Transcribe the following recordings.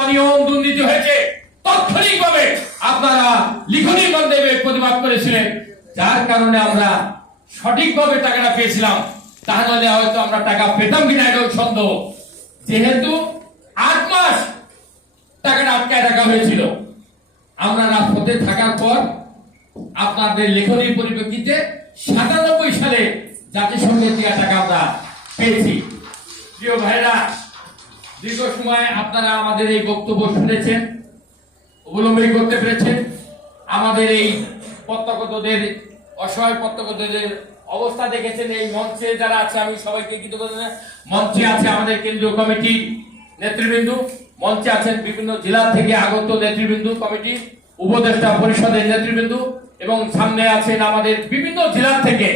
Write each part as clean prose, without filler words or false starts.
অনিয়ম দুর্নীতি হয়েছে তাৎক্ষণিকভাবে আপনারা লিখনির মাধ্যমে প্রতিবাদ করেছিলেন, যার কারণে আমরা সঠিকভাবে টাকাটা পেয়েছিলাম। তাহলে হয়তো আমরা টাকা পেতাম কিনা এটাও সন্দেহ, যেহেতু 8 মাস টাকাটা আটকায় রাখা হয়েছিল। আমরা রাজপথে থাকার পর আপনাদের লেখনির পরিপ্রেক্ষিতে 97 সালে জাতিসংঘের থেকে টাকা আমরা পেয়েছি। প্রিয় ভাইরা, দীর্ঘ সময় আপনারা আমাদের এই বক্তব্য শুনেছেন, অবলম্বন করতে পেরেছেন। আমাদের এই প্রত্যক্ষদের অসহায় প্রত্যক্ষদের অবস্থা দেখেছেন। এই মঞ্চে যারা আছে আমি সবাইকে কৃতজ্ঞতা। মঞ্চে আছে আমাদের কেন্দ্রীয় কমিটির নেতৃবৃন্দ, মঞ্চে আছেন বিভিন্ন জেলা থেকে আগত নেতৃবৃন্দ, কমিটি উপদেষ্টা পরিষদের নেতৃবৃন্দ, এবং সামনে আছেন আমাদের বিভিন্ন জেলা থেকে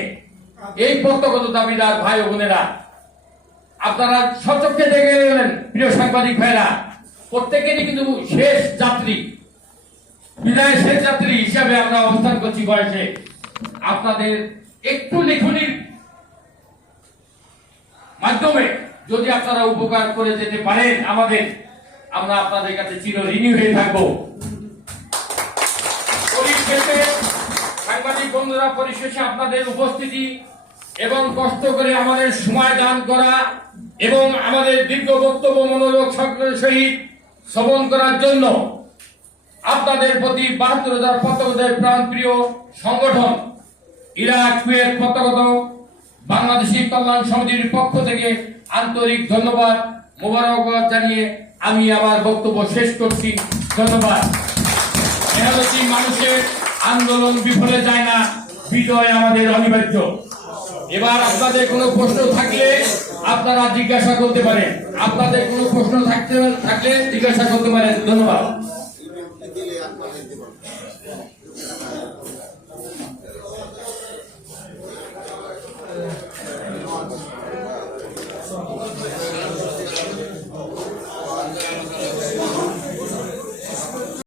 এই প্রত্যক্ষ দাবিদার ভাই ও বোনেরা। আপনারা সচক্ষে দেখে গেলেন প্রিয় সাংবাদিক ভাইরা, প্রত্যেকেরই কিন্তু শেষ যাত্রী, বিদায় শেষ যাত্রী হিসাবে আমরা অবস্থান করছি বয়সে। আপনাদের একটু লেখনির মাধ্যমে যদি আপনারা উপকার করে যেতে পারেন আমাদের, আমরা আপনাদের কাছে চিরঋণী হয়ে থাকবো। পরিশেষে সাংবাদিক বন্ধুরা, পরিশেষে আপনাদের উপস্থিতি এবং কষ্ট করে আমাদের সময় দান করা এবং আমাদের দীর্ঘ বক্তব্য মনোযোগ সহিত শ্রবণ করার জন্য আপনাদের প্রতি 72,000 প্রত্যক্ষদের প্রাণপ্রিয় সংগঠন ইরাক কুয়েত প্রত্যক্ষত বাংলাদেশী কল্যাণ সমিতির পক্ষ থেকে আন্তরিক ধন্যবাদ, মোবারকবাদ জানিয়ে আমি আমার বক্তব্য শেষ করছি। ধন্যবাদ। মেহনতি মানুষের আন্দোলন বিফলে যায় না, বিজয় আমাদের অনিবার্য। এবার আপনাদের কোনো প্রশ্ন থাকলে আপনারা জিজ্ঞাসা করতে পারেন। আপনাদের কোনো প্রশ্ন থাকলে জিজ্ঞাসা করতে পারেন। ধন্যবাদ।